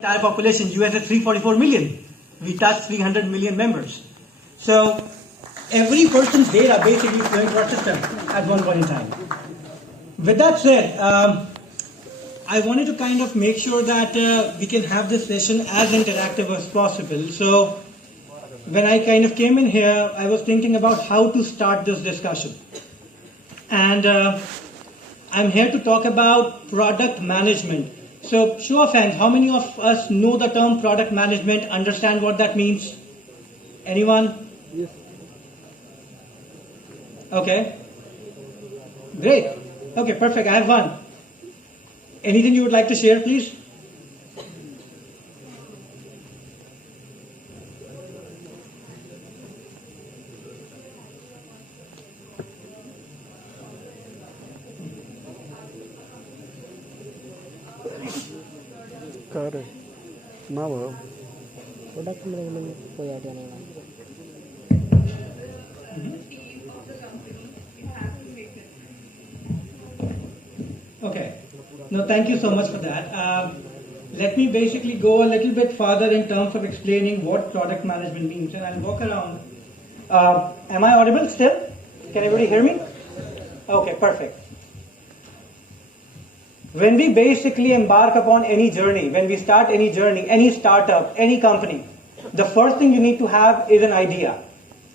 Entire population, US is 344 million. We touch 300 million members. So every person's data basically flowing to our system at one point in time. With that said, I wanted to kind of make sure that we can have this session as interactive as possible. So when I kind of came in here, I was thinking about how to start this discussion. And I'm here to talk about product management. So, show of hands, how many of us know the term product management, understand what that means? Anyone? Yes. Okay. Great. Okay, perfect. I have one. Anything you would like to share, please? Correct. Now, product management कोई idea नहीं है. Okay. No, thank you so much for that. Let me basically go a little bit further in terms of explaining what product management means, and I'll walk around. Am I audible still? Can everybody hear me? Okay, perfect. When we basically embark upon any journey, when we start any journey, any startup, any company, the first thing you need to have is an idea.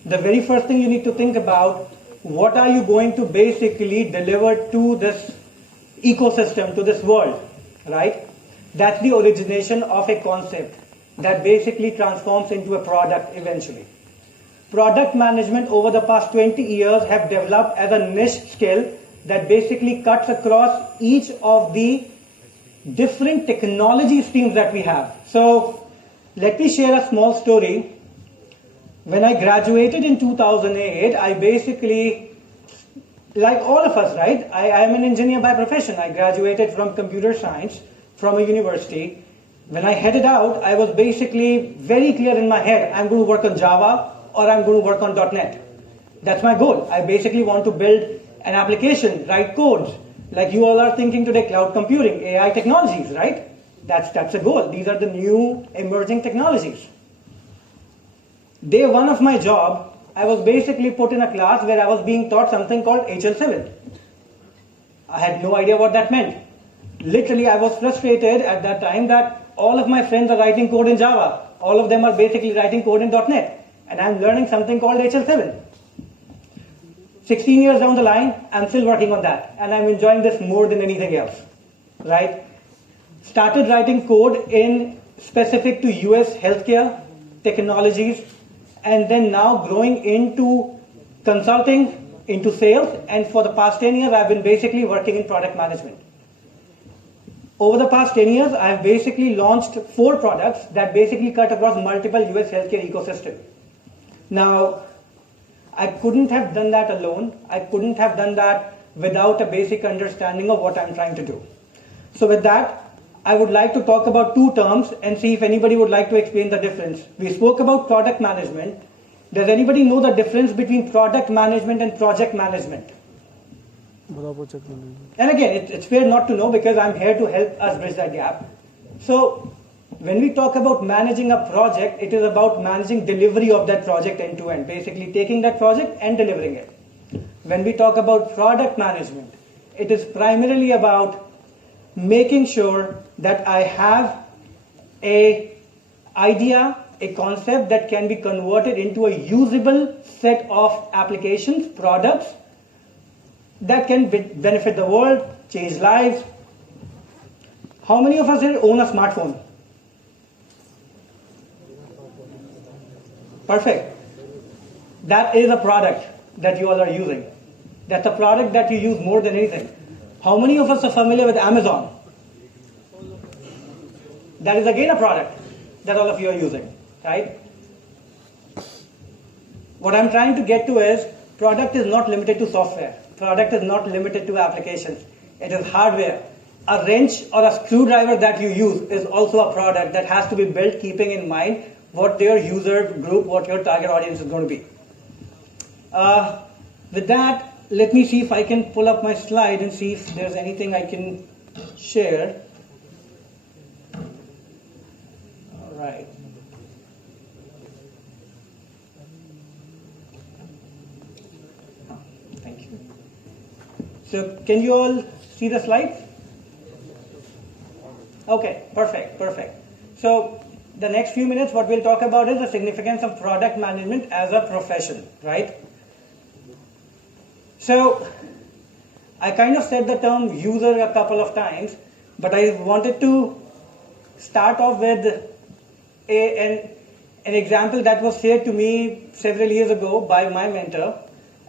The very first thing you need to think about, what are you going to basically deliver to this ecosystem, to this world, right? That's the origination of a concept that basically transforms into a product eventually. Product management over the past 20 years have developed as a niche skill that basically cuts across each of the different technology streams that we have. So let me share a small story. When I graduated in 2008, I basically, like all of us, right? I am an engineer by profession. I graduated from computer science from a university. When I headed out, I was basically very clear in my head, I'm going to work on Java or I'm going to work on .NET. That's my goal. I basically want to build an application, write codes, like you all are thinking today, cloud computing, AI technologies, right? That's a goal. These are the new emerging technologies. Day one of my job, I was basically put in a class where I was being taught something called HL7. I had no idea what that meant. Literally, I was frustrated at that time that all of my friends are writing code in Java. All of them are basically writing code in .NET. And I'm learning something called HL7. 16 years down the line, I'm still working on that, and I'm enjoying this more than anything else, right? Started writing code in specific to US healthcare technologies, and then now growing into consulting, into sales, and for the past 10 years, I've been basically working in product management. Over the past 10 years, I've basically launched 4 products that basically cut across multiple US healthcare ecosystem. Now, I couldn't have done that alone. I couldn't have done that without a basic understanding of what I'm trying to do. So with that, I would like to talk about 2 terms and see if anybody would like to explain the difference. We spoke about product management. Does anybody know the difference between product management and project management? And again, it's fair not to know because I'm here to help us bridge that gap. So when we talk about managing a project, it is about managing delivery of that project end to end, basically taking that project and delivering it. When we talk about product management, it is primarily about making sure that I have an idea, a concept that can be converted into a usable set of applications, products that can benefit the world, change lives. How many of us here own a smartphone? Perfect. That is a product that you all are using. That's a product that you use more than anything. How many of us are familiar with Amazon? That is again a product that all of you are using, right? What I'm trying to get to is, product is not limited to software. Product is not limited to applications. It is hardware. A wrench or a screwdriver that you use is also a product that has to be built keeping in mind what their user group, what your target audience is going to be. With that, let me see if I can pull up my slide and see if there's anything I can share. So can you all see the slides? Okay, perfect, perfect. So the next few minutes, what we'll talk about is the significance of product management as a profession, right? So I kind of said the term user a couple of times, but I wanted to start off with an example that was shared to me several years ago by my mentor,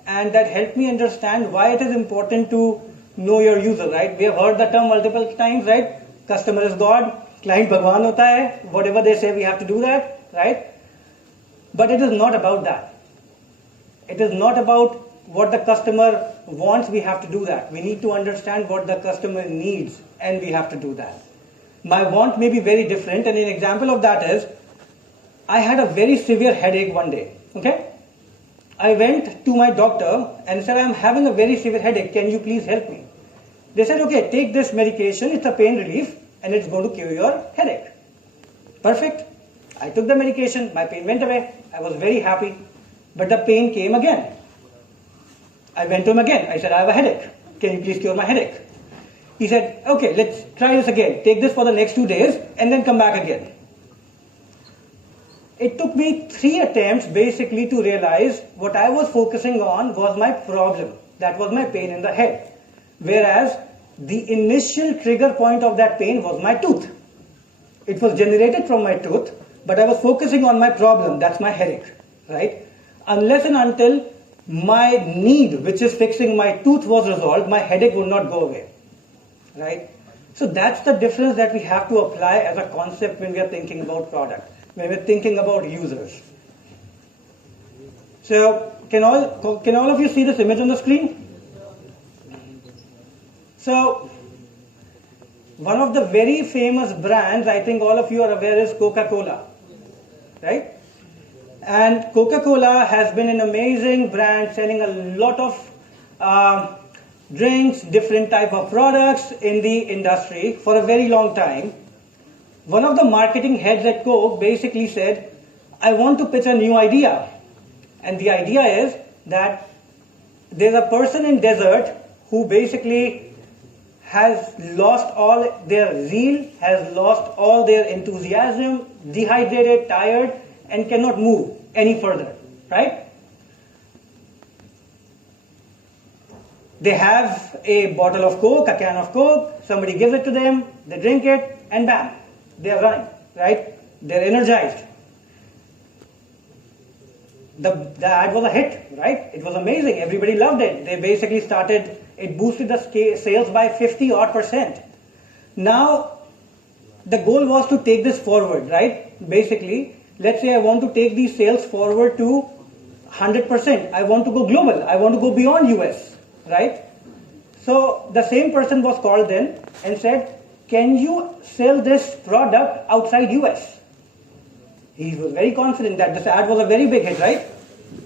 and that helped me understand why it is important to know your user, right? We have heard the term multiple times, right? Customer is God, client Bhagwan hota hai, whatever they say we have to do that, right? But it is not about that. It is not about what the customer wants, we have to do that. We need to understand what the customer needs, and we have to do that. My want may be very different, and an example of that is, I had a very severe headache one day, okay? I went to my doctor and said, I'm having a very severe headache, can you please help me? They said, okay, take this medication, it's a pain relief, and it's going to cure your headache. Perfect. I took the medication, my pain went away, I was very happy, but the pain came again. I went to him again, I said, I have a headache, can you please cure my headache? He said, okay, let's try this again, take this for the next 2 days, and then come back again. It took me 3 attempts basically to realize what I was focusing on was my problem. That was my pain in the head. Whereas the initial trigger point of that pain was my tooth. It was generated from my tooth, but I was focusing on my problem, that's my headache, right? Unless and until my need, which is fixing my tooth, was resolved, my headache would not go away, right? So that's the difference that we have to apply as a concept when we are thinking about product, when we're thinking about users. So can all of you see this image on the screen? So one of the very famous brands, I think all of you are aware, is Coca-Cola, right? And Coca-Cola has been an amazing brand, selling a lot of drinks, different type of products in the industry for a very long time. One of the marketing heads at Coke basically said, I want to pitch a new idea. And the idea is that there's a person in desert who basically has lost all their zeal, has lost all their enthusiasm, dehydrated, tired, and cannot move any further, right? They have a bottle of Coke, a can of Coke, somebody gives it to them, they drink it, and bam, they are running, right? They're energized. The ad was a hit, right? It was amazing, everybody loved it. They basically started, it boosted the sales by 50-odd%. Now, the goal was to take this forward, right? Basically, let's say I want to take these sales forward to 100%. I want to go global. I want to go beyond US, right? So the same person was called then and said, can you sell this product outside US? He was very confident that this ad was a very big hit, right?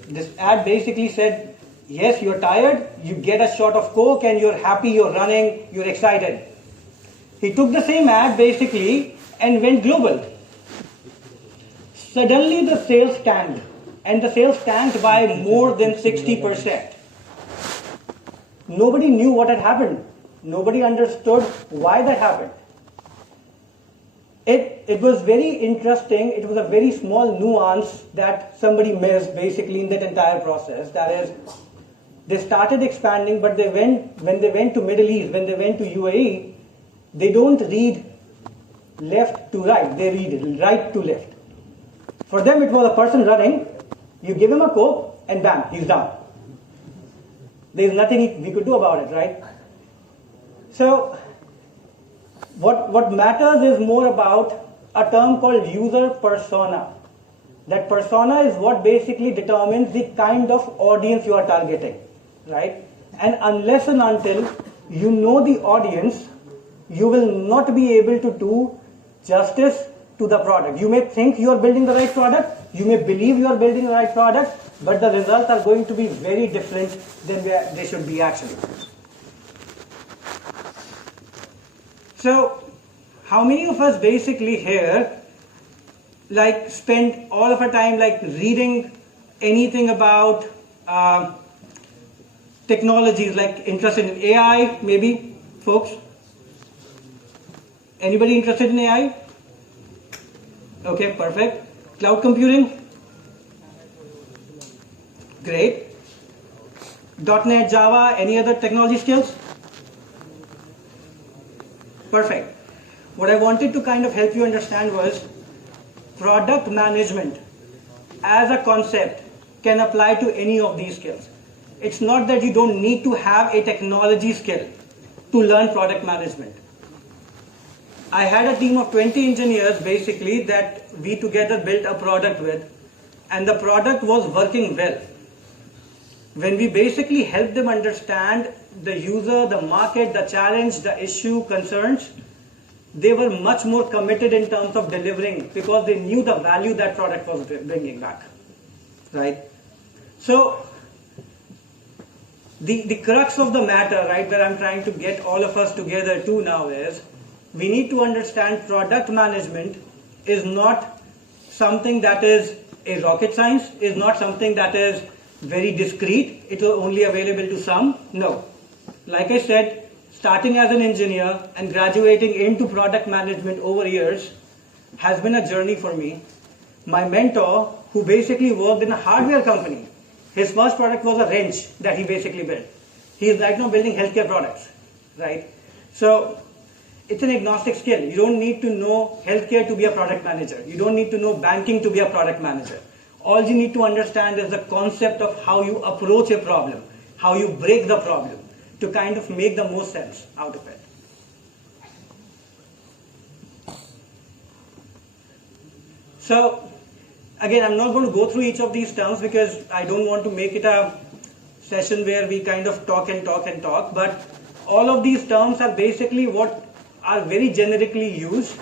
This ad basically said, yes, you're tired, you get a shot of Coke and you're happy, you're running, you're excited. He took the same ad basically and went global. Suddenly the sales tanked, and the sales tanked by more than 60%. Nobody knew what had happened. Nobody understood why that happened. It was very interesting. It was a very small nuance that somebody missed basically in that entire process. That is, they started expanding, but when they went to Middle East, when they went to UAE, they don't read left to right. They read right to left. For them, it was a person running. You give him a Coke, and bam, he's down. There's nothing we could do about it, right? So, what matters is more about a term called user persona. That persona is what basically determines the kind of audience you are targeting, right? And unless and until you know the audience, you will not be able to do justice to the product. You may think you are building the right product, you may believe you are building the right product, but the results are going to be very different than they should be actually. So, how many of us basically here spend all of our time reading anything about technologies, like interested in AI, maybe, folks? Anybody interested in AI? Okay, perfect. Cloud computing? Great. .NET, Java, any other technology skills? Perfect. What I wanted to kind of help you understand was product management as a concept can apply to any of these skills. It's not that you don't need to have a technology skill to learn product management. I had a team of 20 engineers basically that we together built a product with, and the product was working well. When we basically helped them understand the user, the market, the challenge, the issue, concerns, they were much more committed in terms of delivering because they knew the value that product was bringing back, right? So the crux of the matter, right, where I'm trying to get all of us together to now is we need to understand product management is not something that is a rocket science, is not something that is very discrete, it is only available to some. No. Like I said, starting as an engineer and graduating into product management over years has been a journey for me. My mentor, who basically worked in a hardware company, his first product was a wrench that he basically built. He is right now building healthcare products, right? So it's an agnostic skill. You don't need to know healthcare to be a product manager. You don't need to know banking to be a product manager. All you need to understand is the concept of how you approach a problem, how you break the problem to kind of make the most sense out of it. So again, I'm not going to go through each of these terms because I don't want to make it a session where we kind of talk and talk and talk, but all of these terms are basically what are very generically used.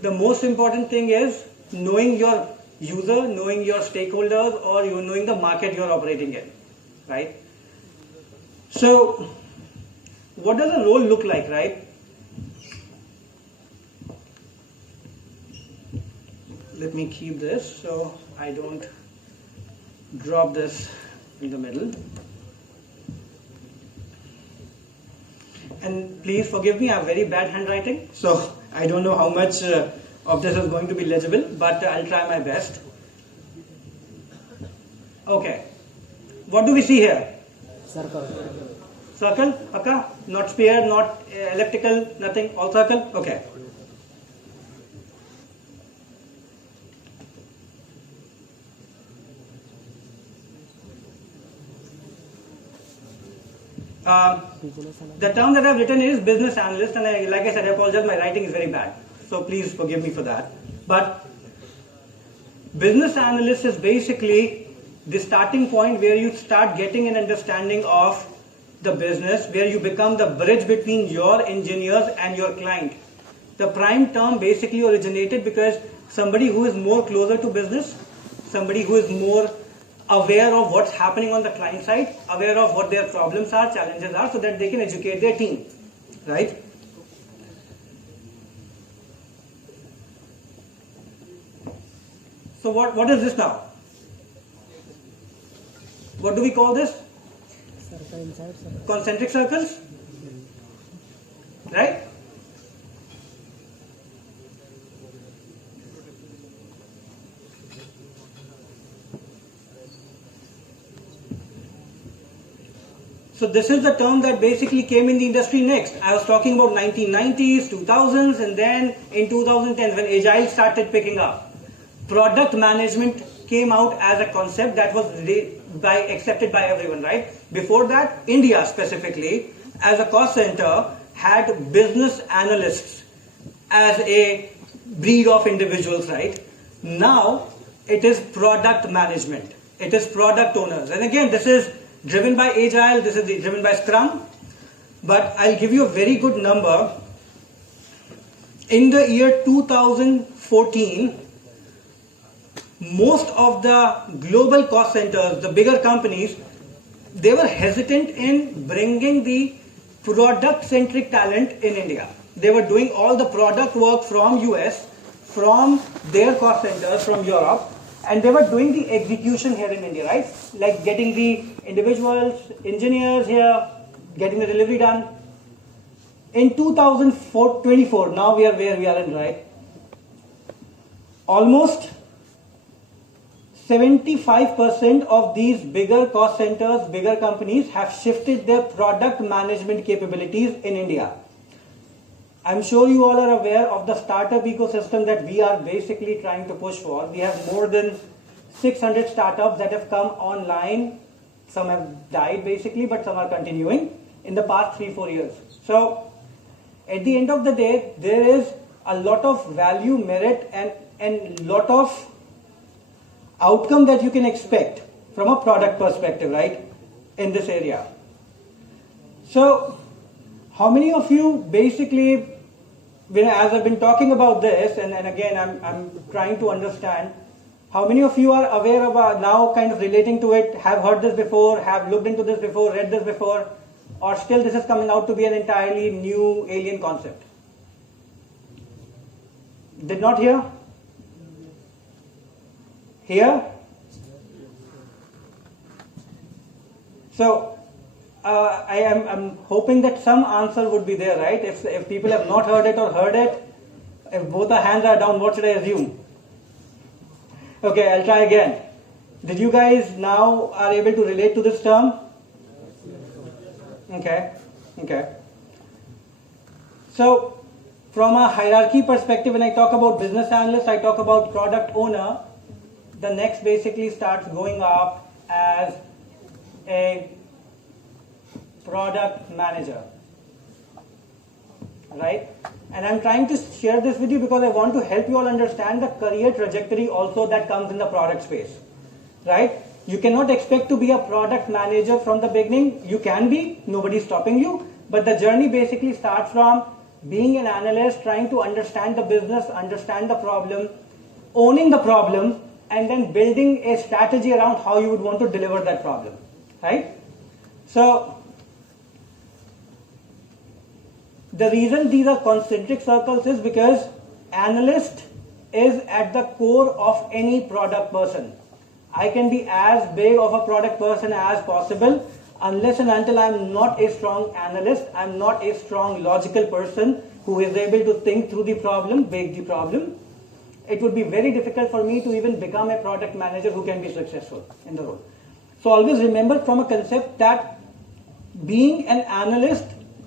The most important thing is knowing your user, knowing your stakeholders, or you knowing the market you're operating in, right? So what does a role look like, right? Let me keep this so I don't drop this in the middle. And please forgive me, I have very bad handwriting, so I don't know how much of this is going to be legible, but I'll try my best. Okay. What do we see here? Circle. Circle? Okay. Not sphere, not elliptical, nothing, all circle? Okay. The term that I've written is business analyst, and like I said, I apologize, my writing is very bad. So please forgive me for that. But business analyst is basically the starting point where you start getting an understanding of the business, where you become the bridge between your engineers and your client. The prime term basically originated because somebody who is more closer to business, somebody who is more aware of what's happening on the client side, aware of what their problems are, challenges are, so that they can educate their team, right? So what is this now? What do we call this? Circle inside circle. Concentric circles, right? So this is the term that basically came in the industry next. I was talking about 1990s, 2000s, and then in 2010 when Agile started picking up. Product management came out as a concept that was accepted by everyone, right? Before that, India specifically, as a cost center, had business analysts as a breed of individuals, right? Now, it is product management. It is product owners. And again, this is driven by Agile, this is driven by Scrum. But I'll give you a very good number. In the year 2014, most of the global cost centers, the bigger companies, they were hesitant in bringing the product-centric talent in India. They were doing all the product work from US, from their cost centers, from Europe, And they were doing the execution here in India, right? Like getting the individuals, engineers here, getting the delivery done. In 2024, now we are where we are in, right? Almost 75% of these bigger cost centers, bigger companies have shifted their product management capabilities in India. I'm sure you all are aware of the startup ecosystem that we are basically trying to push for. We have more than 600 startups that have come online. Some have died basically, but some are continuing in the past 3-4 years. So at the end of the day, there is a lot of value, merit, and lot of outcome that you can expect from a product perspective, right, in this area. So how many of you basically, as I've been talking about this, and again I'm trying to understand, how many of you are aware of now kind of relating to it, have heard this before, have looked into this before, read this before, or still this is coming out to be an entirely new alien concept? Did not hear? Here? So I'm hoping that some answer would be there, right? If people have not heard it or heard it, if both the hands are down, what should I assume? Okay, I'll try again. Did you guys now are able to relate to this term? Okay. So from a hierarchy perspective, when I talk about business analyst, I talk about product owner. The next basically starts going up as a product manager, right? And I'm trying to share this with you because I want to help you all understand the career trajectory also that comes in the product space, right? You cannot expect to be a product manager from the beginning. You can be, nobody's stopping you, but the journey basically starts from being an analyst, trying to understand the business, understand the problem, owning the problem, and then building a strategy around how you would want to deliver that problem, right? So the reason these are concentric circles is because analyst is at the core of any product person. I can be as big of a product person as possible. Unless and until I'm not a strong analyst, I'm not a strong logical person who is able to think through the problem, bake the problem, it would be very difficult for me to even become a product manager who can be successful in the role. So always remember from a concept that being an analyst,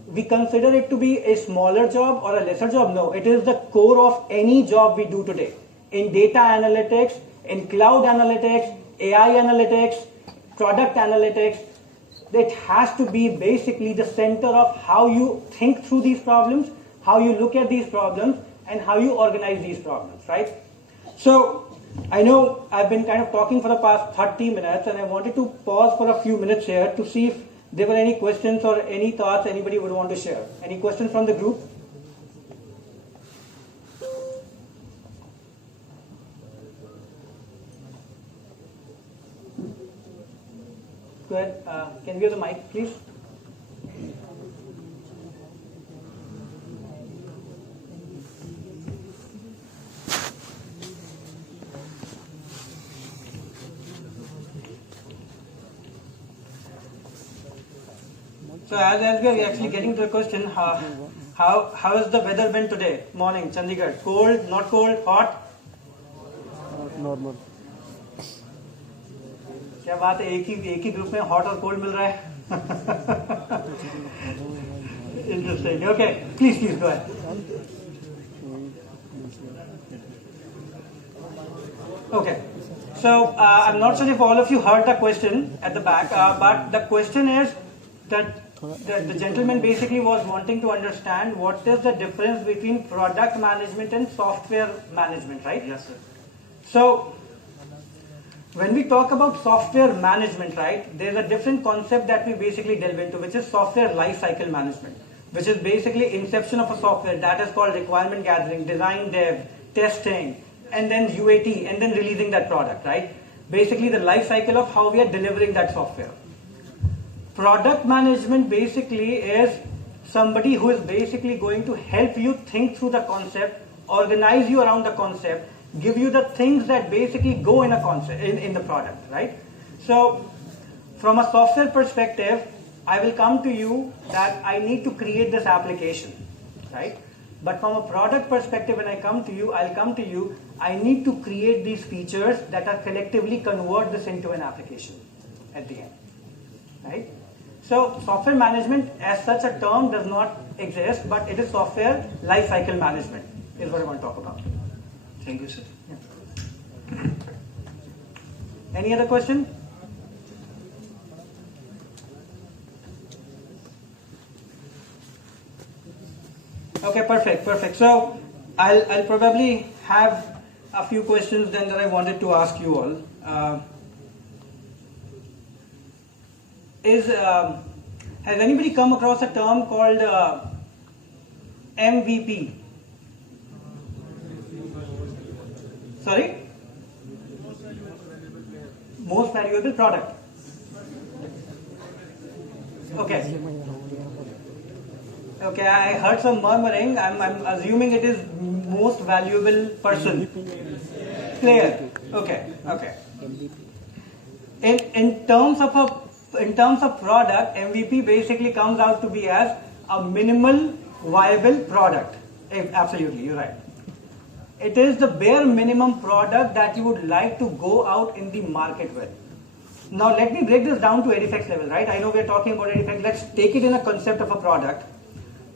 we consider it to be a smaller job or a lesser job. No, it is the core of any job we do today. In data analytics, in cloud analytics, AI analytics, product analytics, it has to be basically the center of how you think through these problems, how you look at these problems, and how you organize these problems, right? So I know I've been kind of talking for the past 30 minutes and I wanted to pause for a few minutes here to see if there were any questions or any thoughts anybody would want to share. Any questions from the group? Go ahead. Can we have the mic, please? So as we are actually getting to the question, how has the weather been today? Morning, Chandigarh. Cold, not cold, hot? Normal क्या बात है, एक ही group में hot और cold मिल रहा है? Interesting. Okay, please go ahead. Okay, so I'm not sure if all of you heard the question at the back, but the question is that the gentleman basically was wanting to understand what is the difference between product management and software management, right? Yes, sir. So when we talk about software management, right, there's a different concept that we basically delve into, which is software lifecycle management, which is basically inception of a software. That is called requirement gathering, design, dev, testing, and then UAT, and then releasing that product, right? Basically the life cycle of how we are delivering that software. Product management basically is somebody who is basically going to help you think through the concept, organize you around the concept, give you the things that basically go in a concept, in the product, right? So from a software perspective, I will come to you that I need to create this application, right? But from a product perspective, when I come to you, I'll come to you, I need to create these features that are collectively convert this into an application at the end, right? So software management as such a term does not exist, but it is software lifecycle management is what I want to talk about. Thank you, sir. Yeah. Any other question? Okay, perfect. So I'll probably have a few questions then that I wanted to ask you all. Has anybody come across a term called MVP? Sorry? Most valuable product. Okay. Okay, I heard some murmuring. I'm assuming it is most valuable person. Player. Okay. In terms of product, MVP basically comes out to be as a minimal viable product. Absolutely, you're right. It is the bare minimum product that you would like to go out in the market with. Now let me break this down to Edifex level, right? I know we're talking about Edifex. Let's take it in a concept of a product.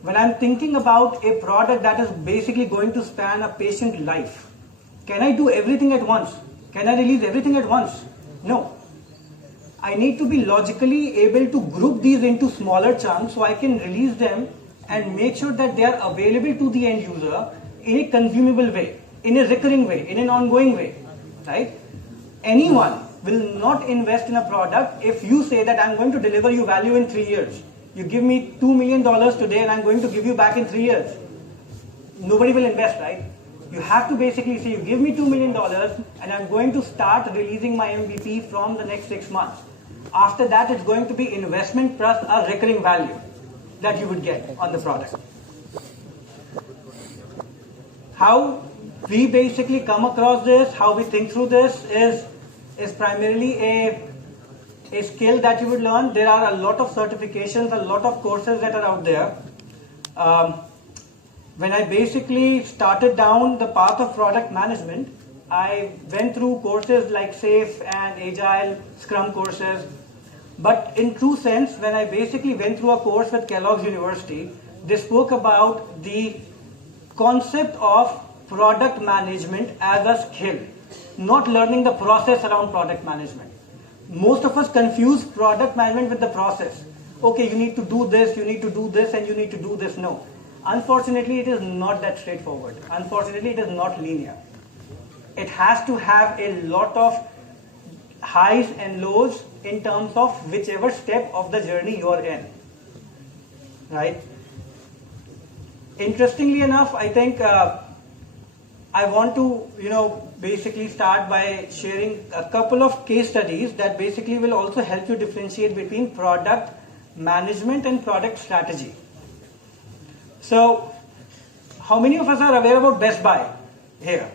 When I'm thinking about a product that is basically going to span a patient life, can I do everything at once? Can I release everything at once? No. I need to be logically able to group these into smaller chunks so I can release them and make sure that they are available to the end user in a consumable way, in a recurring way, in an ongoing way, right? Anyone will not invest in a product if you say that I'm going to deliver you value in 3 years. You give me $2 million today and I'm going to give you back in 3 years. Nobody will invest, right? You have to basically say, you give me $2 million and I'm going to start releasing my MVP from the next 6 months. After that, it's going to be investment plus a recurring value that you would get on the product. How we basically come across this, how we think through this is primarily a skill that you would learn. There are a lot of certifications, a lot of courses that are out there. When I basically started down the path of product management, I went through courses like SAFe and Agile, Scrum courses. But in true sense, when I basically went through a course with Kellogg's University, they spoke about the concept of product management as a skill, not learning the process around product management. Most of us confuse product management with the process. Okay, you need to do this, you need to do this, and you need to do this. No. Unfortunately, it is not that straightforward. Unfortunately, it is not linear. It has to have a lot of highs and lows in terms of whichever step of the journey you are in. Right? Interestingly enough, I think I want to, basically start by sharing a couple of case studies that basically will also help you differentiate between product management and product strategy. So, how many of us are aware about Best Buy here?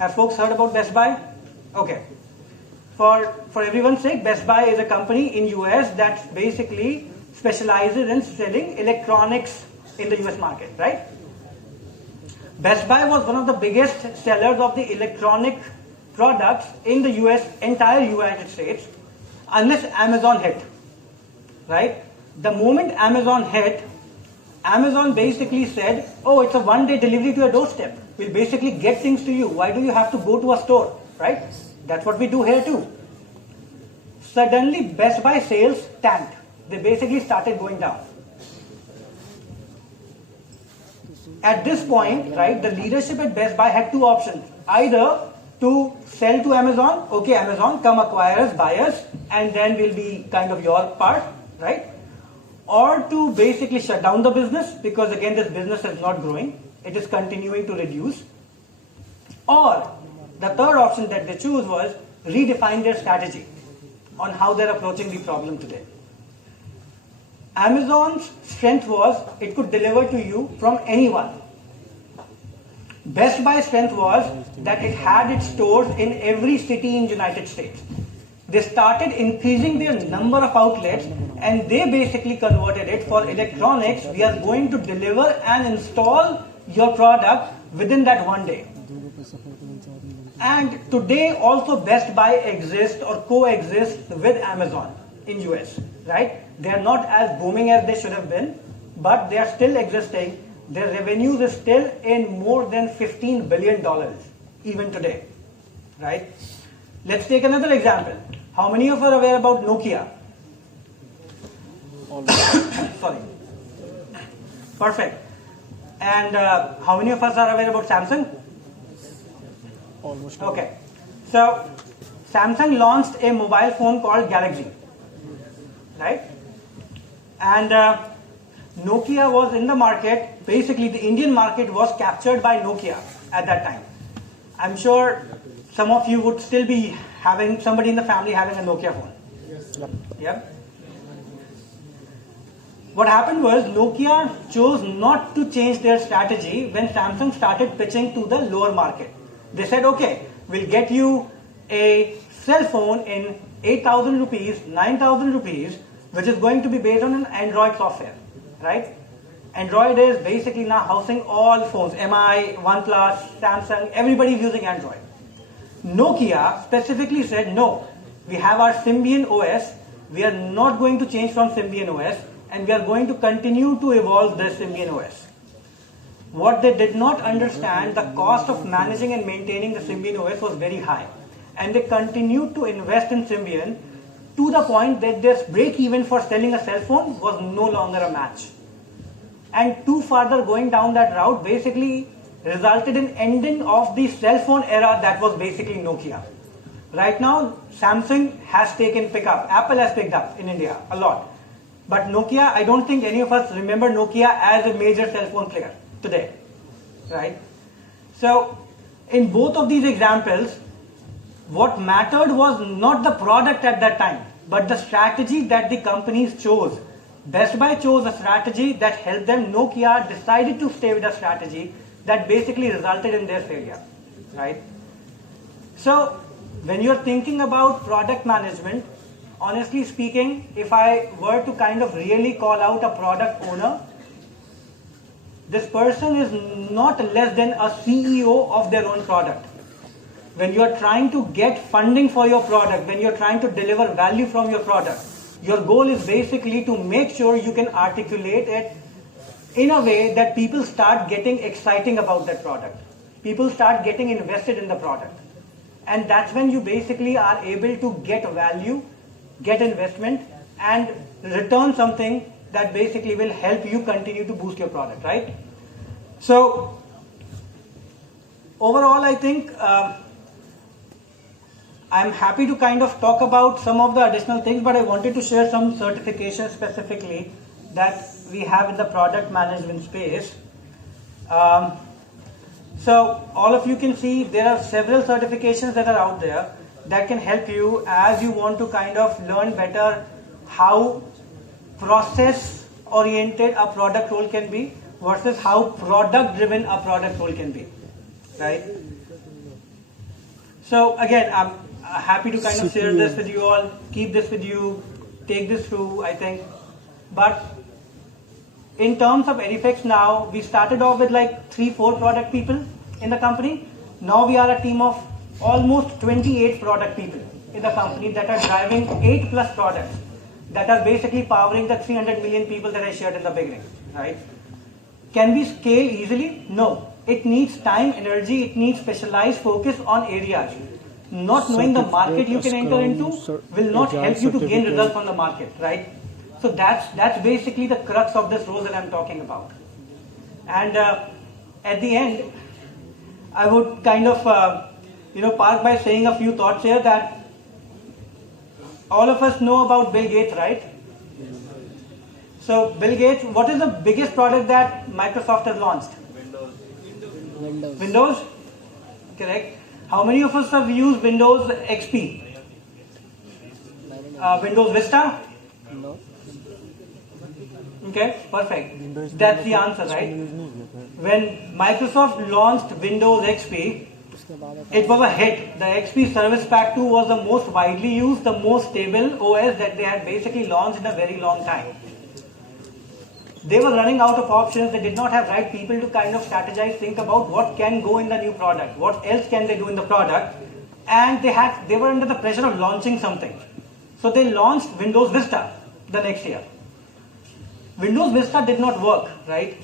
Have folks heard about Best Buy? Okay. For everyone's sake, Best Buy is a company in US that basically specializes in selling electronics in the US market, right? Best Buy was one of the biggest sellers of the electronic products in the entire United States, unless Amazon hit, right? The moment Amazon hit, Amazon basically said, oh, it's a one-day delivery to your doorstep. We'll basically get things to you. Why do you have to go to a store, right? That's what we do here too. Suddenly, Best Buy sales tanked. They basically started going down. At this point, right, the leadership at Best Buy had two options. Either to sell to Amazon, okay, Amazon, come acquire us, buy us, and then we'll be kind of your part, right? Or to basically shut down the business, because again, this business is not growing. It is continuing to reduce. Or the third option that they chose was redefine their strategy on how they're approaching the problem today. Amazon's strength was it could deliver to you from anyone. Best Buy's strength was that it had its stores in every city in United States. They started increasing their number of outlets and they basically converted it for electronics. We are going to deliver and install your product within that one day. And today also Best Buy exists or coexists with Amazon in US, right? They are not as booming as they should have been, but they are still existing. Their revenues is still in more than $15 billion even today, right? Let's take another example. How many of you are aware about Nokia? Sorry. Perfect. And how many of us are aware about Samsung? Almost. Okay. So Samsung launched a mobile phone called Galaxy, right? And Nokia was in the market. Basically, the Indian market was captured by Nokia at that time. I'm sure some of you would still be having somebody in the family having a Nokia phone. Yes. Yep. What happened was Nokia chose not to change their strategy when Samsung started pitching to the lower market. They said, okay, we'll get you a cell phone in 8,000 rupees, 9,000 rupees, which is going to be based on an Android software, right? Android is basically now housing all phones, MI, OnePlus, Samsung, everybody is using Android. Nokia specifically said, no, we have our Symbian OS, we are not going to change from Symbian OS, and we are going to continue to evolve this Symbian OS. What they did not understand, the cost of managing and maintaining the Symbian OS was very high. And they continued to invest in Symbian to the point that their break even for selling a cell phone was no longer a match. And too further going down that route basically resulted in ending of the cell phone era that was basically Nokia. Right now, Samsung has taken pickup. Apple has picked up in India a lot. But Nokia, I don't think any of us remember Nokia as a major cell phone player today, right? So, in both of these examples, what mattered was not the product at that time, but the strategy that the companies chose. Best Buy chose a strategy that helped them. Nokia decided to stay with a strategy that basically resulted in their failure, right? So, when you're thinking about product management, honestly speaking, if I were to kind of really call out a product owner, this person is not less than a CEO of their own product. When you are trying to get funding for your product, when you're trying to deliver value from your product, your goal is basically to make sure you can articulate it in a way that people start getting exciting about that product. People start getting invested in the product. And that's when you basically are able to get value, get investment, and return something that basically will help you continue to boost your product, right? So, overall, I think I'm happy to kind of talk about some of the additional things, but I wanted to share some certifications specifically that we have in the product management space. So, all of you can see there are several certifications that are out there that can help you as you want to kind of learn better how process-oriented a product role can be versus how product-driven a product role can be, right? So again, I'm happy to kind of share this with you all, keep this with you, take this through, I think. But in terms of Edifex now, we started off with like 3-4 product people in the company. Now we are a team of almost 28 product people in the company that are driving 8+ products that are basically powering the 300 million people that I shared in the beginning, right? Can we scale easily? No. It needs time, energy, it needs specialized focus on areas. Not knowing the market you can enter into will not help you to gain results on the market, right? So that's basically the crux of this role that I'm talking about. And at the end, I would kind of park by saying a few thoughts here that all of us know about Bill Gates, right? So Bill Gates, what is the biggest product that Microsoft has launched? Windows? Correct. How many of us have used Windows XP? Windows Vista? No. Okay, perfect. That's the answer, right? when Microsoft launched Windows XP, it was a hit. The XP Service Pack 2 was the most widely used, the most stable OS that they had basically launched in a very long time. They were running out of options. They did not have right people to kind of strategize, think about what can go in the new product, what else can they do in the product, and they were under the pressure of launching something. So they launched Windows Vista the next year. Windows Vista did not work, right?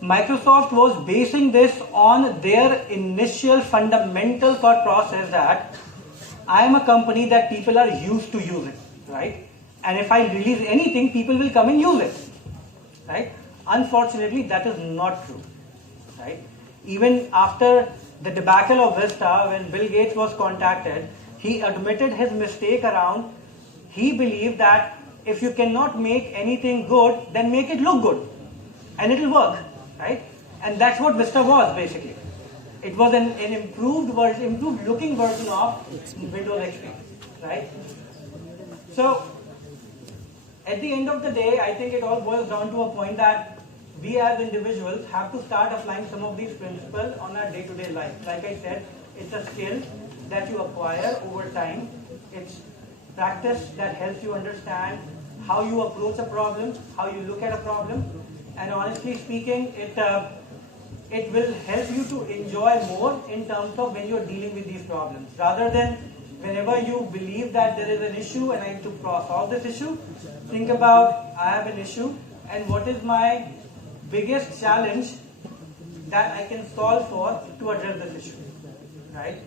Microsoft was basing this on their initial fundamental thought process that I am a company that people are used to using, right? And if I release anything, people will come and use it, right? Unfortunately, that is not true, right? Even after the debacle of Vista, when Bill Gates was contacted, he admitted his mistake around, he believed that if you cannot make anything good, then make it look good, and it will work. Right? And that's what Vista was basically. It was an improved version, improved looking version of Windows XP, right? So at the end of the day, I think it all boils down to a point that we as individuals have to start applying some of these principles on our day-to-day life. Like I said, it's a skill that you acquire over time. It's practice that helps you understand how you approach a problem, how you look at a problem. And honestly speaking, it will help you to enjoy more in terms of when you're dealing with these problems. Rather than whenever you believe that there is an issue and I need to solve this issue, think about I have an issue and what is my biggest challenge that I can solve for to address this issue, right?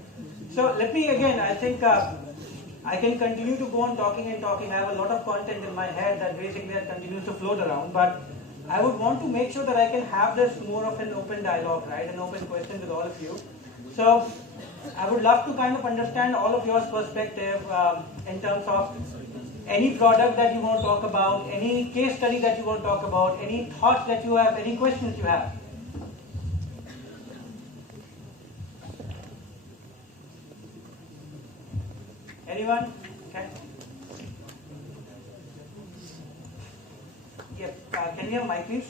So let me again, I think I can continue to go on talking and talking. I have a lot of content in my head that basically continues to float around, but I would want to make sure that I can have this more of an open dialogue, right? An open question with all of you. So I would love to kind of understand all of your perspective in terms of any product that you want to talk about, any case study that you want to talk about, any thoughts that you have, any questions you have. Anyone? Okay. Yes, can you have mic please?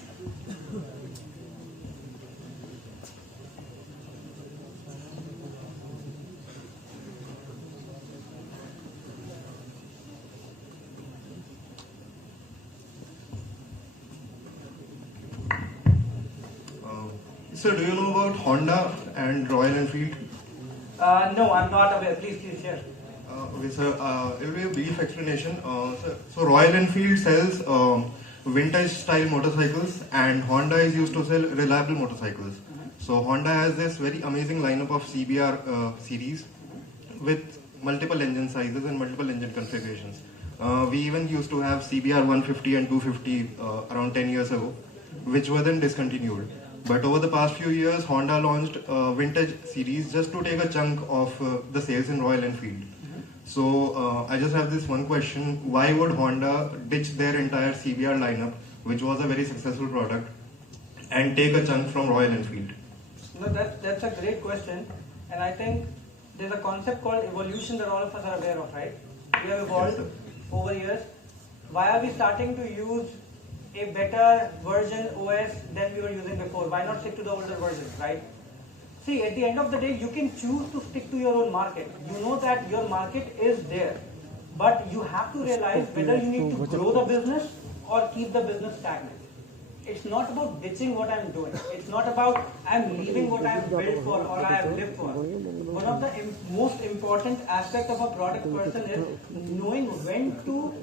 Sir, do you know about Honda and Royal Enfield? No, I'm not aware. Please share. Okay, sir. It will be a brief explanation. So Royal Enfield sells vintage style motorcycles, and Honda is used to sell reliable motorcycles. So Honda has this very amazing lineup of CBR series with multiple engine sizes and multiple engine configurations. We even used to have CBR 150 and 250 around 10 years ago, which were then discontinued. But over the past few years, Honda launched vintage series just to take a chunk of the sales in Royal Enfield. So I just have this one question: why would Honda ditch their entire CBR lineup, which was a very successful product, and take a chunk from Royal Enfield? No, that's a great question, and I think there's a concept called evolution that all of us are aware of, right? We have evolved over years. Why are we starting to use a better version OS than we were using before? Why not stick to the older version, right? See, at the end of the day, you can choose to stick to your own market. You know that your market is there, but you have to realize whether you need to grow the business or keep the business stagnant. It's not about ditching what I'm doing. It's not about I'm leaving what I'm built for or I have lived for. One of the most important aspects of a product person is knowing when to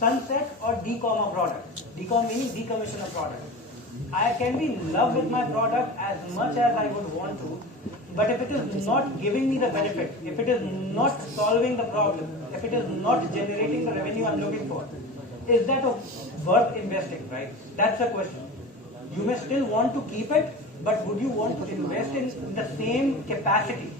sunset or decom a product. Decom meaning decommission a product. I can be in love with my product as much as I would want to, but if it is not giving me the benefit, if it is not solving the problem, if it is not generating the revenue I'm looking for, is that worth investing, right? That's the question. You may still want to keep it, but would you want to invest in the same capacity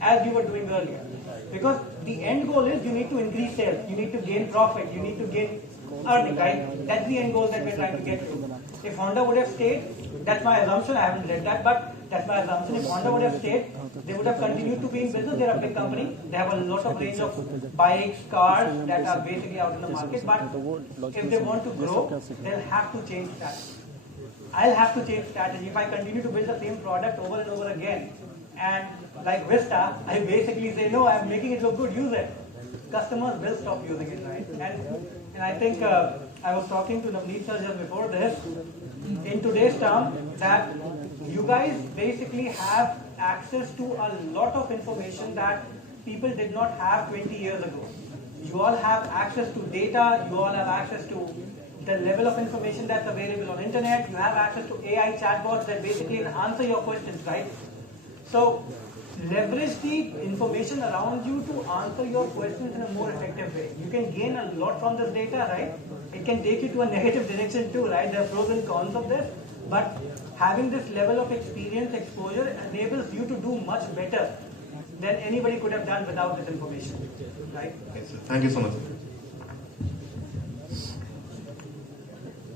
as you were doing earlier? Because the end goal is you need to increase sales, you need to gain profit, you need to gain earning, right? That's the end goal that we're trying to get to. If Honda would have stayed, that's my assumption, I haven't read that, but that's my assumption. If Honda would have stayed, they would have continued to be in business. They're a big company. They have a lot of range of bikes, cars that are basically out in the market. But if they want to grow, they'll have to change that. I'll have to change strategy. If I continue to build the same product over and over again, and like Vista, I basically say, no, I'm making it look good, use it. Customers will stop using it, right? And I think I was talking to Navneet sir just before this, in today's term, that you guys basically have access to a lot of information that people did not have 20 years ago. You all have access to data, you all have access to the level of information that's available on internet, you have access to AI chatbots that basically answer your questions, right? So leverage the information around you to answer your questions in a more effective way. You can gain a lot from this data, right? It can take you to a negative direction too, right? There are pros and cons of this, but having this level of experience, exposure enables you to do much better than anybody could have done without this information, right? Yes, sir. Thank you so much.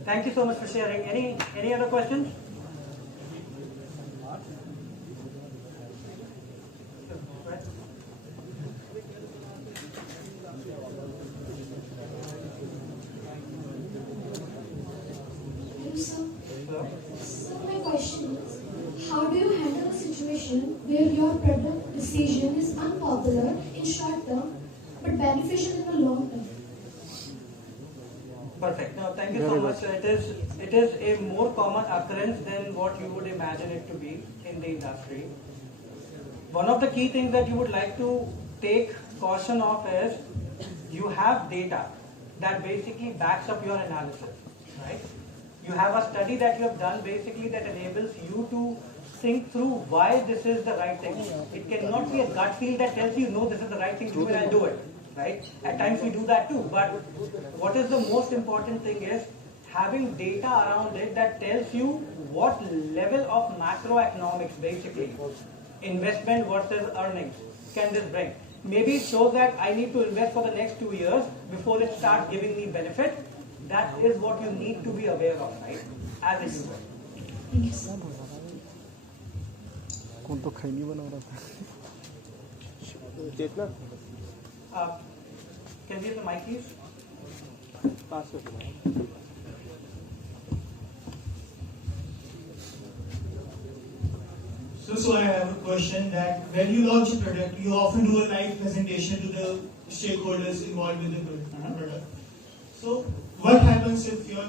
Thank you so much for sharing. Any other questions? So my question is, how do you handle a situation where your product decision is unpopular in short term but beneficial in the long term? Perfect. No, thank you so much. It is a more common occurrence than what you would imagine it to be in the industry. One of the key things that you would like to take caution of is you have data that basically backs up your analysis, right? You have a study that you have done basically that enables you to think through why this is the right thing. It cannot be a gut feel that tells you, no, this is the right thing to do and I'll do it, right? At times we do that too, but what is the most important thing is having data around it that tells you what level of macroeconomics basically, investment versus earnings, can this bring. Maybe it shows that I need to invest for the next 2 years before it starts giving me benefit. That is what you need to be aware of, right? As a user. Thank you, sir. कौन तो खैनी बना रहा था चेतना Can we have the mic, please? पास हो So I have a question that when you launch a product, you often do a live presentation to the stakeholders involved with the product. So what happens if your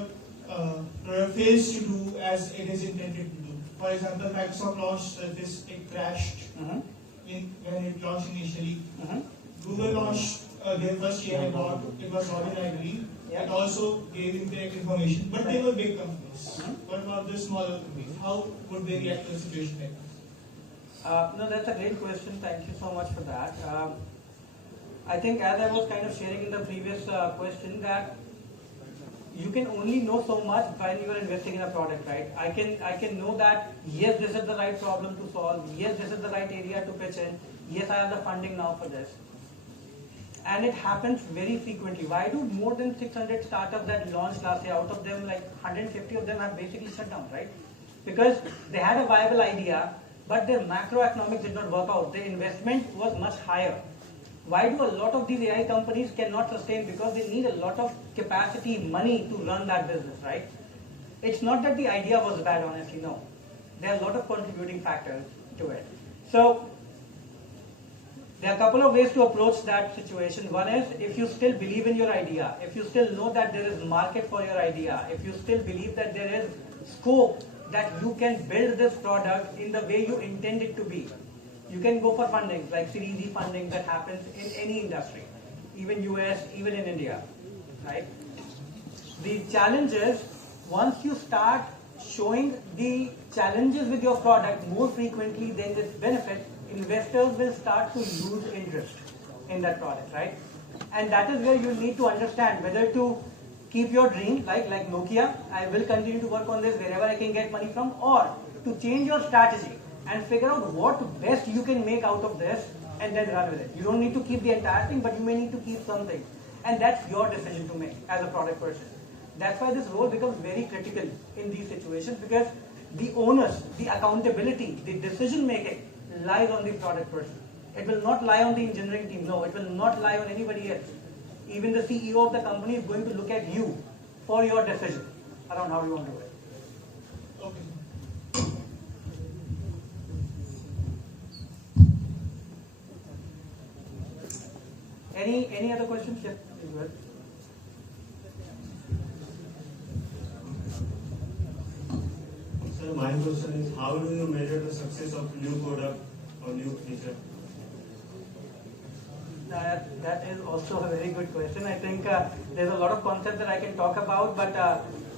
product fails to do as it is intended to do? For example, Microsoft launched Surface, it crashed when it launched initially. Google launched their first AI bot, it was robin, I believe. It also gave incorrect information, but they were big companies. What about the smaller companies? How would they react to a situation like this? No, that's a great question. Thank you so much for that. I think as I was kind of sharing in the previous question that you can only know so much when you are investing in a product, right? I can know that yes, this is the right problem to solve. Yes, this is the right area to pitch in. Yes, I have the funding now for this. And it happens very frequently. Why do more than 600 startups that launched last year, out of them like 150 of them have basically shut down, right? Because they had a viable idea, but their macroeconomics did not work out. Their investment was much higher. Why do a lot of these AI companies cannot sustain? Because they need a lot of capacity, money to run that business, right? It's not that the idea was bad, honestly, no. There are a lot of contributing factors to it. So, there are a couple of ways to approach that situation. One is, if you still believe in your idea, if you still know that there is market for your idea, if you still believe that there is scope that you can build this product in the way you intend it to be, you can go for funding, like Series E funding that happens in any industry, even US, even in India, right? The challenge is, once you start showing the challenges with your product more frequently than its benefits, investors will start to lose interest in that product, right? And that is where you need to understand whether to keep your dream, like Nokia, I will continue to work on this wherever I can get money from, or to change your strategy and figure out what best you can make out of this and then run with it. You don't need to keep the entire thing, but you may need to keep something. And that's your decision to make as a product person. That's why this role becomes very critical in these situations, because the onus, the accountability, the decision making lies on the product person. It will not lie on the engineering team. No, it will not lie on anybody else. Even the CEO of the company is going to look at you for your decision around how you want to do it. Okay. Any other questions? Yeah, go ahead. Sir, my question is, how do you measure the success of new product or new feature? That is also a very good question. I think there's a lot of concepts that I can talk about, but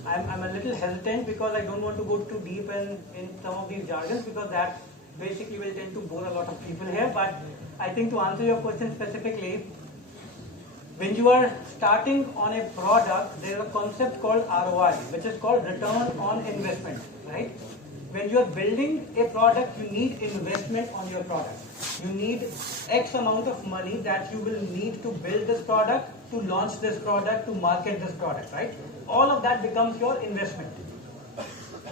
I'm a little hesitant because I don't want to go too deep in some of these jargons, because that basically will tend to bore a lot of people here. But I think to answer your question specifically, when you are starting on a product, there is a concept called ROI, which is called return on investment, right? When you are building a product, you need investment on your product. You need X amount of money that you will need to build this product, to launch this product, to market this product, right? All of that becomes your investment.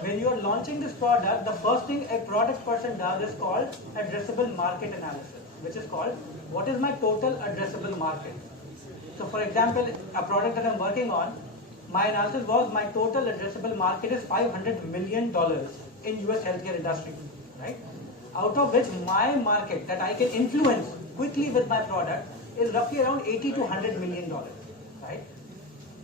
When you are launching this product, the first thing a product person does is called addressable market analysis, which is called, what is my total addressable market? So for example, a product that I'm working on, my analysis was my total addressable market is $500 million in US healthcare industry, right? Out of which my market that I can influence quickly with my product is roughly around 80 to $100 million, right?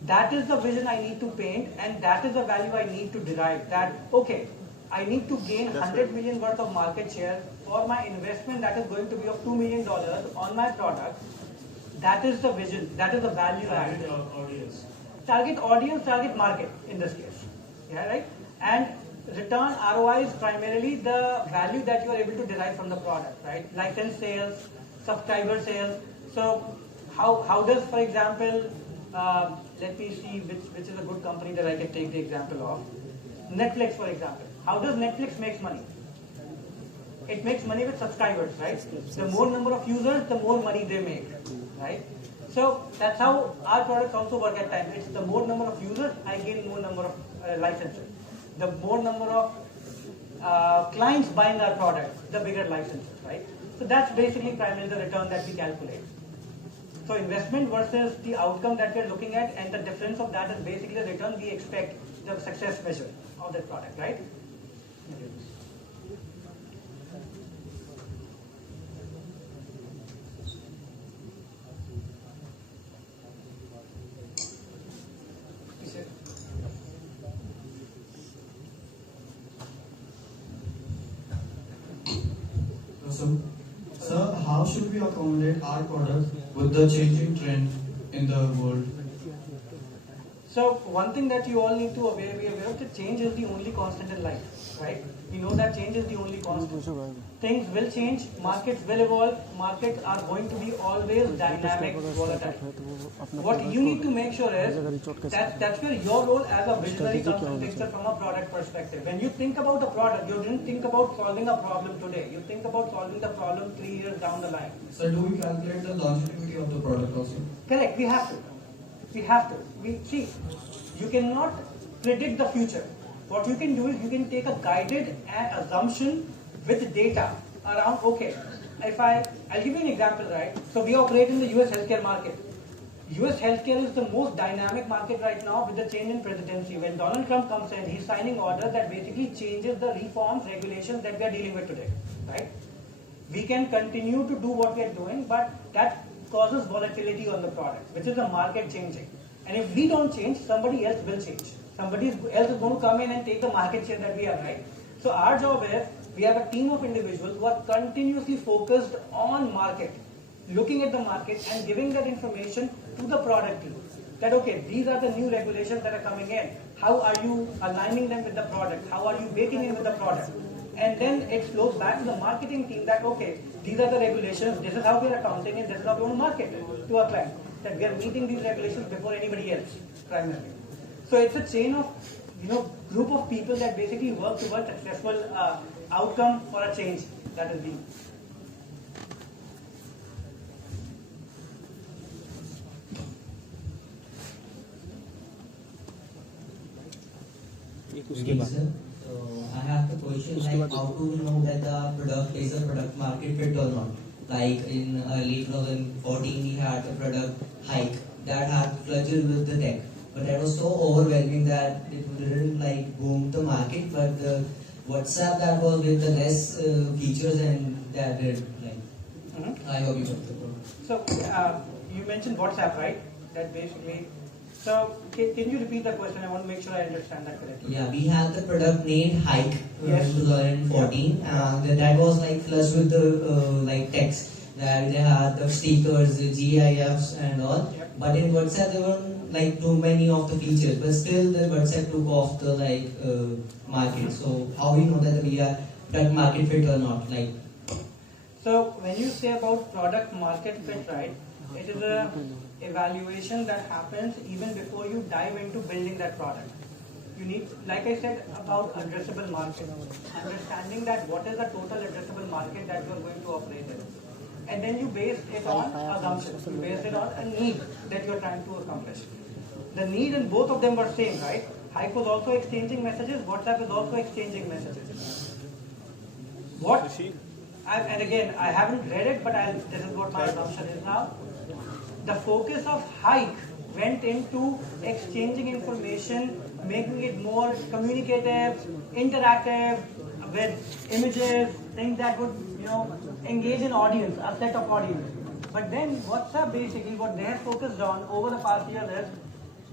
That is the vision I need to paint, and that is the value I need to derive. That, okay, I need to gain 100 million worth of market share for my investment that is going to be of $2 million on my product. That is the vision, that is the value add. Target audience, target market in this case. Yeah, right? And return ROI is primarily the value that you are able to derive from the product, right? License sales, subscriber sales. So how does, for example, let me see which is a good company that I can take the example of. Netflix, for example. How does Netflix make money? It makes money with subscribers, right? The more number of users, the more money they make, right? So that's how our products also work at times. It's the more number of users, I gain more number of licenses. The more number of clients buying our product, the bigger licenses, right? So that's basically primarily the return that we calculate. So investment versus the outcome that we're looking at, and the difference of that is basically the return we expect, the success measure of that product, right? Sir, how should we accommodate our products with the changing trend in the world? So one thing that you all need to be aware of, that change is the only constant in life, right? We know that change is the only constant. Things will change, markets will evolve, markets are going to be always dynamic, volatile. What you need to make sure is that that's where your role as a visionary comes into picture from a product perspective. When you think about a product, you didn't think about solving a problem today. You think about solving the problem 3 years down the line. Sir, do we calculate the longevity of the product also? Correct, we have to. We have to. See, you cannot predict the future. What you can do is you can take a guided assumption with data around, okay, I'll give you an example, right? So we operate in the US healthcare market. US healthcare is the most dynamic market right now with the change in presidency. When Donald Trump comes in, he's signing orders that basically changes the reforms, regulations that we are dealing with today, right? We can continue to do what we are doing, but that causes volatility on the product, which is the market changing. And if we don't change, somebody else will change. Somebody else is going to come in and take the market share that we have, right? So our job is, we have a team of individuals who are continuously focused on market, looking at the market and giving that information to the product team. That, okay, these are the new regulations that are coming in. How are you aligning them with the product? How are you baking in with the product? And then it flows back to the marketing team that, okay, these are the regulations, this is how we are accounting and this is how we want to market it to our client. That we are meeting these regulations before anybody else, primarily. So it's a chain of, group of people that basically work towards successful outcome or a change that is being. Sir, I have the question like how to know that the product is a product market fit or not. Like in early 2014 we had the product hike that had fluctuated with the tech. but that was so overwhelming that it didn't like boom the market. But the WhatsApp that was with the less features and that did like. I hope you got the point. So you mentioned WhatsApp, right? That basically. So can you repeat the question? I want to make sure I understand that correctly. Yeah, we had the product named Hike Yes. in 2014, and that was like flush with the like text that they had the stickers, the GIFs, and all. Yep. But in WhatsApp there weren't like too many of the features, but still the WhatsApp took off the like market. So how we know that we are product market fit or not? Like. So when you say about product market fit, right? It is a evaluation that happens even before you dive into building that product. You need, like I said, about addressable market, understanding that what is the total addressable market that you are going to operate in. And then you base it on assumptions, you base it on a need that you are trying to accomplish. The need in both of them were same, right? Hike was also exchanging messages, WhatsApp is also exchanging messages. And again, I haven't read it, but this is what my assumption is now. The focus of Hike went into exchanging information, making it more communicative, interactive, with images, things that would, engage an audience, a set of audience. But then WhatsApp basically, what they have focused on over the past year is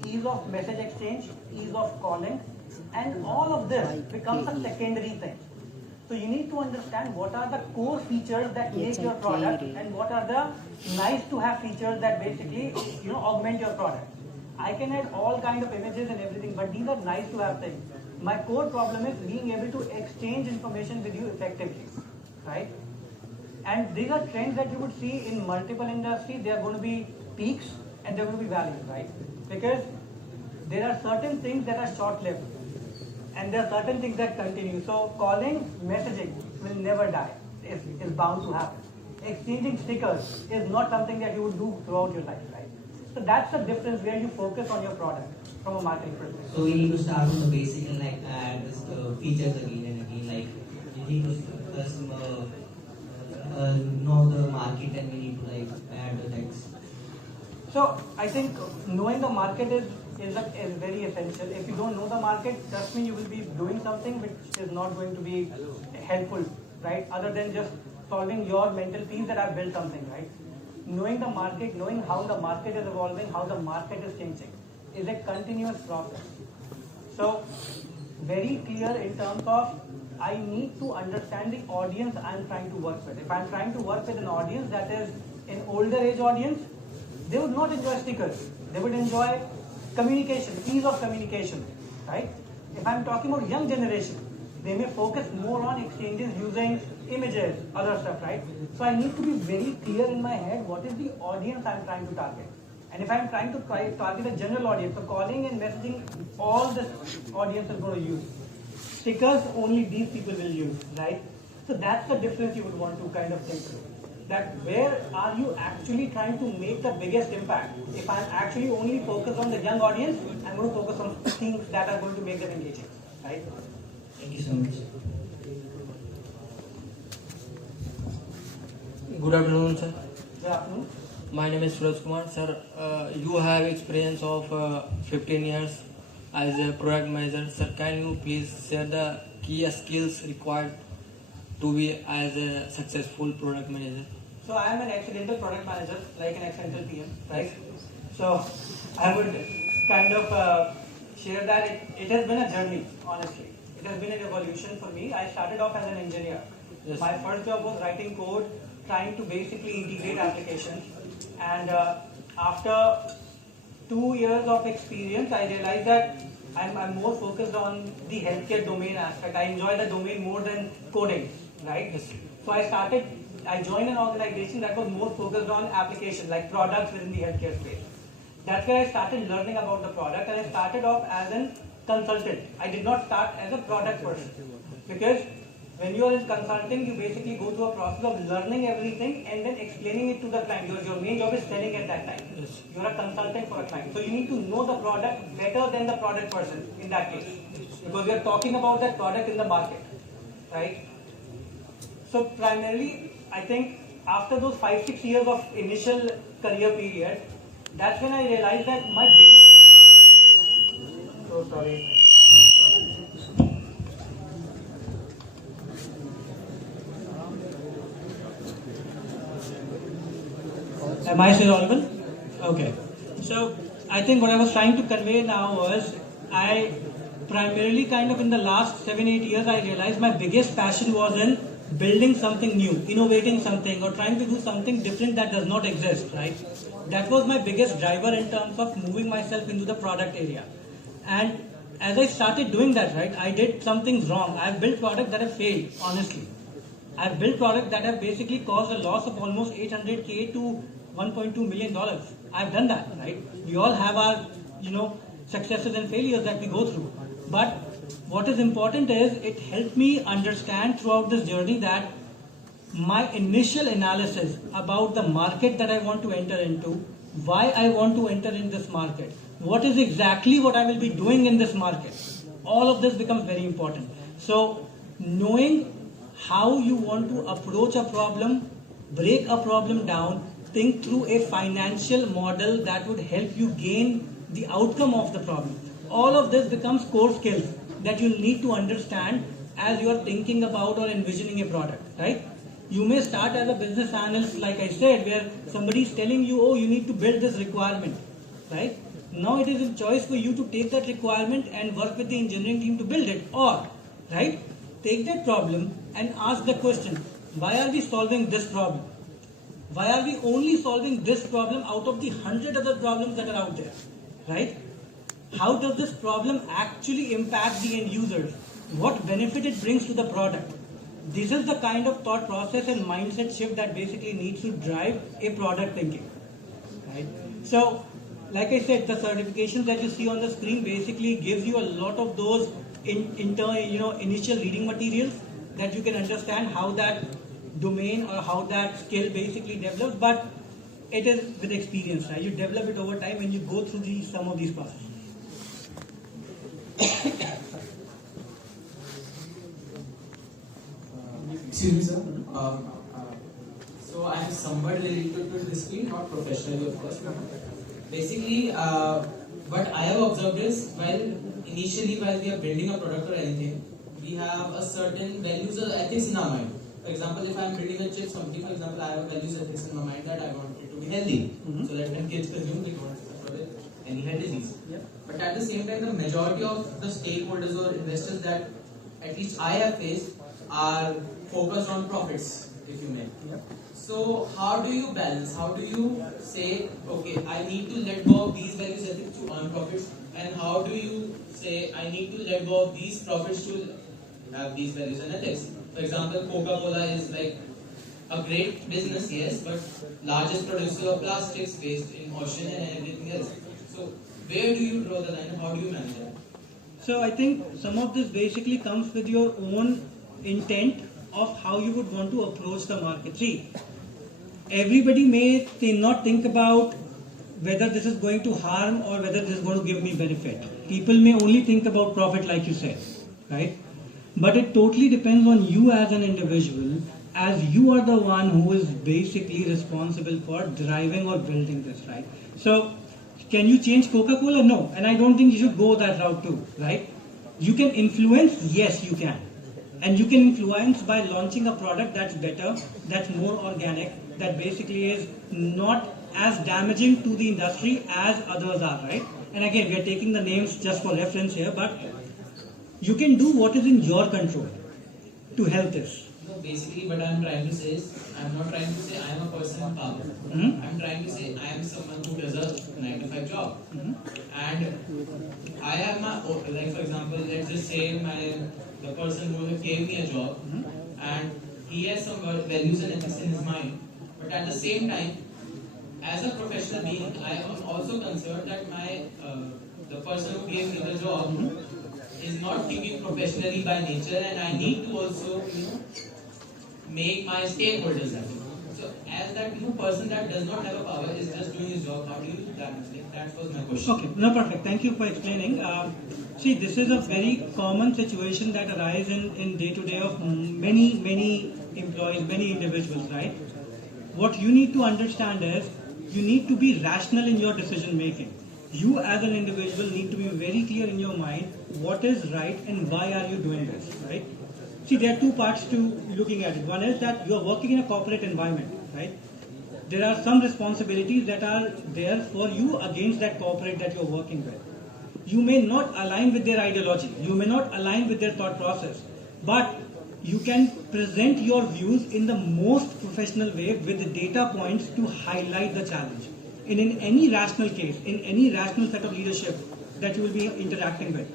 ease of message exchange, ease of calling, and all of this becomes a secondary thing. So you need to understand what are the core features that make your product and what are the nice to have features that basically augment your product. I can add all kind of images and everything, but these are nice to have things. My core problem is being able to exchange information with you effectively, right? And these are trends that you would see in multiple industries. There are going to be peaks and there are going to be valleys, right? Because there are certain things that are short-lived. And there are certain things that continue. So calling, messaging will never die. It's bound to happen. Exchanging stickers is not something that you would do throughout your life, right? So that's the difference where you focus on your product from a marketing perspective. So we need to start from the basic and like add this, features again and again. Like we need to customer know the market and we need to like add the text. So I think knowing the market is very essential. If you don't know the market, trust me, you will be doing something which is not going to be helpful, right? Other than just solving your mental peace that I've built something, right? Knowing the market, knowing how the market is evolving, how the market is changing, is a continuous process. So very clear in terms of I need to understand the audience I'm trying to work with. If I'm trying to work with an audience that is an older age audience, they would not enjoy stickers. They would enjoy communication, ease of communication, right? If I'm talking about young generation, they may focus more on exchanges using images, other stuff, right? So I need to be very clear in my head what is the audience I'm trying to target. And if I'm trying to target a general audience, so calling and messaging, all this audience is going to use. Stickers, only these people will use, right? So that's the difference you would want to kind of think through. That where are you actually trying to make the biggest impact? If I'm actually only focused on the young audience, I'm going to focus on things that are going to make them engaging, right? Thank you so much. Good afternoon, sir. Good afternoon. My name is Suraj Kumar. Sir, you have experience of 15 years as a product manager. Sir, can you please share the key skills required to be as a successful product manager? So I am an accidental product manager, like an accidental PM, right? So I would kind of share that it has been a journey, honestly. It has been an evolution for me. I started off as an engineer. Yes. My first job was writing code, trying to basically integrate applications. And after 2 years of experience, I realized that I'm more focused on the healthcare domain aspect. I enjoy the domain more than coding, right? Yes. So I joined an organization that was more focused on applications, like products within the healthcare space. That's where I started learning about the product, and I started off as a consultant. I did not start as a product person. Because when you are in consulting, you basically go through a process of learning everything and then explaining it to the client. Your main job is selling at that time. Yes. You are a consultant for a client. So you need to know the product better than the product person in that case. Because we are talking about that product in the market, right? So primarily, I think after those 5-6 years of initial career period, that's when I realized that my biggest so sorry. Am I still audible? Okay. So I think what I was trying to convey now was I primarily kind of in the last 7-8 years I realized my biggest passion was in building something new, innovating something or trying to do something different that does not exist, right? That was my biggest driver in terms of moving myself into the product area. And as I started doing that, right, I did some things wrong. I've built products that have failed, honestly. I've built products that have basically caused a loss of almost $800K to $1.2 million. I've done that, right? We all have our, successes and failures that we go through. But what is important is it helped me understand throughout this journey that my initial analysis about the market that I want to enter into, why I want to enter in this market, what is exactly what I will be doing in this market, all of this becomes very important. So knowing how you want to approach a problem, break a problem down, think through a financial model that would help you gain the outcome of the problem. All of this becomes core skills that you need to understand as you are thinking about or envisioning a product, right? You may start as a business analyst, like I said, where somebody is telling you, oh, you need to build this requirement, right? Now it is a choice for you to take that requirement and work with the engineering team to build it. Or, right, take that problem and ask the question, why are we solving this problem? Why are we only solving this problem out of the 100 other problems that are out there, right? How does this problem actually impact the end users? What benefit it brings to the product? This is the kind of thought process and mindset shift that basically needs to drive a product thinking, right? So, like I said, the certifications that you see on the screen basically gives you a lot of those initial reading materials that you can understand how that domain or how that skill basically develops, but it is with experience, right? You develop it over time when you go through some of these processes. Excuse me, sir. So I am somewhat related to this field, not professionally, of course. Basically, what I have observed is while we are building a product or anything, we have a certain values or ethics in our mind. For example, if I am building a chips company, for example, I have values ethics in my mind that I want it to be healthy, so that when kids consume, they don't suffer with any health disease. Yep. But at the same time, the majority of the stakeholders or investors that at least I have faced are focused on profits, if you may. Yep. So how do you balance? How do you say, okay, I need to let go of these values ethics to earn profits, and how do you say I need to let go of these profits to have these values and ethics? For example, Coca-Cola is like a great business, yes, but largest producer of plastics waste in ocean and everything else. So where do you draw the line? How do you manage that? So I think some of this basically comes with your own intent of how you would want to approach the market. See, everybody may not think about whether this is going to harm or whether this is going to give me benefit. People may only think about profit, like you said, right? But it totally depends on you as an individual, as you are the one who is basically responsible for driving or building this, right? So, can you change Coca-Cola? No. And I don't think you should go that route too, right? You can influence? Yes, you can. And you can influence by launching a product that's better, that's more organic, that basically is not as damaging to the industry as others are, right? And again, we are taking the names just for reference here, but you can do what is in your control to help this. No, basically what I am trying to say is, I am not trying to say I am a person in power. I am trying to say I am someone who does a 9-to-5 job. And I have my, like for example, let's just say the person who gave me a job, and he has some values and ethics in his mind. But at the same time, as a professional being, I am also concerned that the person who gave me the job is not thinking professionally by nature, and I need to also, make my stakeholders happy. So, as that person that does not have a power is just doing his job, how do you do that? That was my question. Okay, no, perfect. Thank you for explaining. See, this is a very common situation that arises in day-to-day of many employees, many individuals, right? What you need to understand is you need to be rational in your decision making. you as an individual need to be very clear in your mind what is right and why are you doing this, right? See, there are two parts to looking at it. One is that you are working in a corporate environment, right? There are some responsibilities that are there for you against that corporate that you're working with. You may not align with their ideology, you may not align with their thought process, but you can present your views in the most professional way with the data points to highlight the challenge. And in any rational case, in any rational set of leadership that you will be interacting with,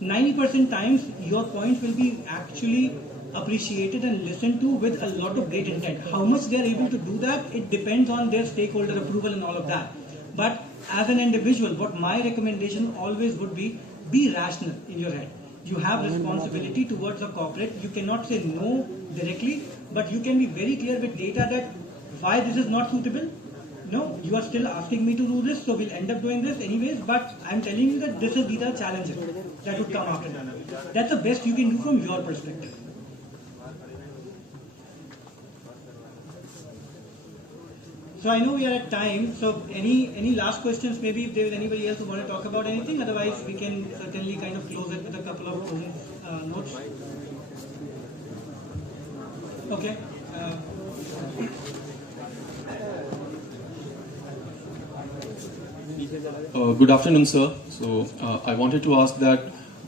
90% times your points will be actually appreciated and listened to with a lot of great intent. How much they are able to do that, it depends on their stakeholder approval and all of that. But as an individual, what my recommendation always would be rational in your head. You have responsibility towards a corporate. You cannot say no directly, but you can be very clear with data that why this is not suitable. No, you are still asking me to do this, so we'll end up doing this anyways, but I'm telling you that these are challenges that would come after that. That's the best you can do from your perspective. So I know we are at time, so any last questions, maybe if there is anybody else who want to talk about anything, otherwise we can certainly kind of close it with a couple of notes. Okay. Good afternoon, sir. So I wanted to ask that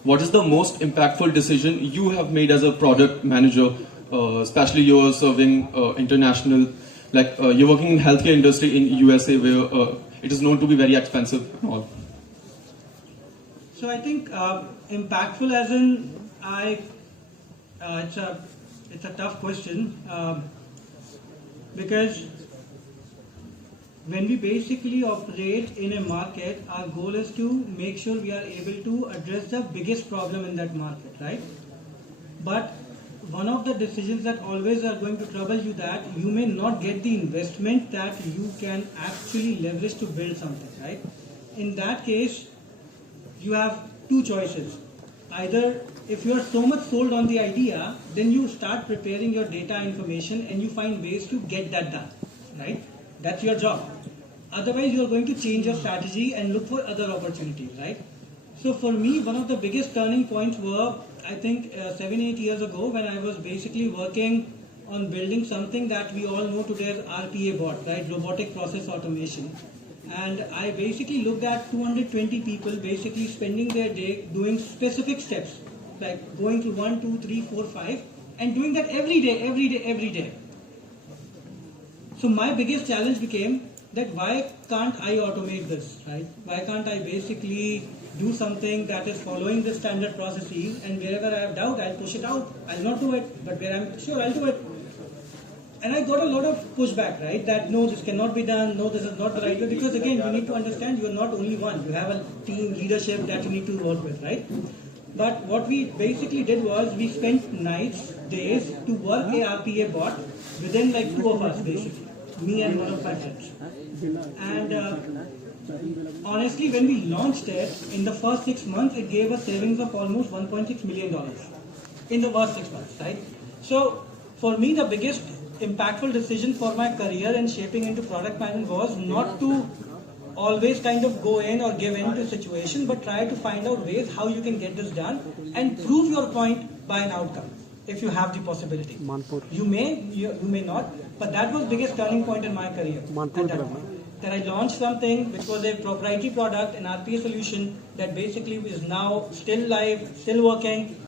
what is the most impactful decision you have made as a product manager, especially you're serving international, like you're working in healthcare industry in USA where it is known to be very expensive and all. So I think impactful as in it's a tough question because when we basically operate in a market, our goal is to make sure we are able to address the biggest problem in that market, right? But one of the decisions that always are going to trouble you that you may not get the investment that you can actually leverage to build something, right? In that case, you have two choices. Either if you are so much sold on the idea, then you start preparing your data information and you find ways to get that done, right? That's your job. Otherwise, you are going to change your strategy and look for other opportunities, right? So for me, one of the biggest turning points were, I think, 7-8 years ago when I was basically working on building something that we all know today as RPA bot, right? Robotic process automation. And I basically looked at 220 people basically spending their day doing specific steps, like going through 1, 2, 3, 4, 5, and doing that every day. So my biggest challenge became that why can't I automate this, right? Why can't I basically do something that is following the standard processes, and wherever I have doubt, I'll push it out. I'll not do it, but where I'm sure, I'll do it. And I got a lot of pushback, right? That no, this cannot be done, no, this is not the right way, because again, you need to understand you are not only one. You have a team leadership that you need to work with, right? But what we basically did was we spent nights, days to work a RPA bot within like two of us basically, me and one of my friends. And honestly, when we launched it, in the first 6 months, it gave us savings of almost $1.6 million in the first 6 months, right? So for me, the biggest impactful decision for my career and shaping into product management was not to always kind of go in or give in to a situation, but try to find out ways how you can get this done and prove your point by an outcome if you have the possibility. You may not, but that was the biggest turning point in my career at that point. That I launched something which was a proprietary product, an RPA solution that basically is now still live, still working.